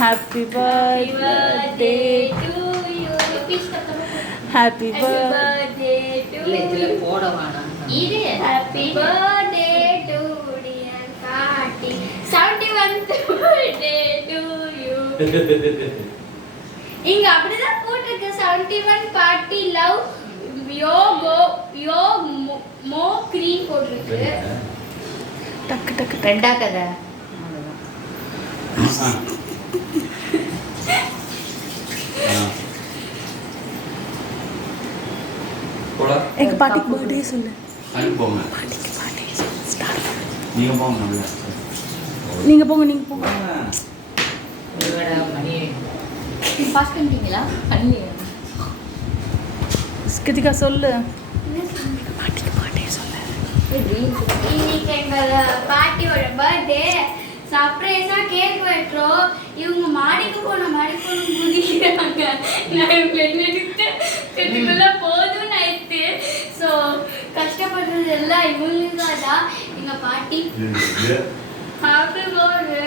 Happy birthday to you. Happy birthday to you. Happy birthday to dear Kati. 71th birthday to you. இங்க அப்படிதான் போட்டிருக்கு 71 party love யோ மோ cream போட்டிருக்கு. டக்கு டக்கு ரெண்டா கதை எங்க பாட்டிக்கு பர்த்டே சொல்லு. போங்க பாட்டிக்கு பர்த்டே ஸ்டார்ட் நீங்க போங்க. நீங்க போங்க. பாஸ் பண்ணிட்டீங்களா? பண்ணி ஸ்கிதிகா சொல்லு. பாட்டிக்கு பர்த்டே சொல்லு. இன்னைக்கு எங்க பாட்டியோட பர்த்டே. சர்ப்ரைஸா கேக் வெட்டுறோம். இவங்க மாடிக்கு போன குதிக்கிறாங்க. நான் இவங்களை எடுத்துக்குள்ள போதும் ஆயிடுச்சு. ஸோ கஷ்டப்படுறது எல்லாம் இவங்களுக்காக தான். எங்க பாட்டி ஹாப்பி பர்த்டே